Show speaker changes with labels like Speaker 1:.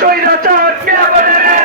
Speaker 1: স্বৈরাচারকে আমাদের।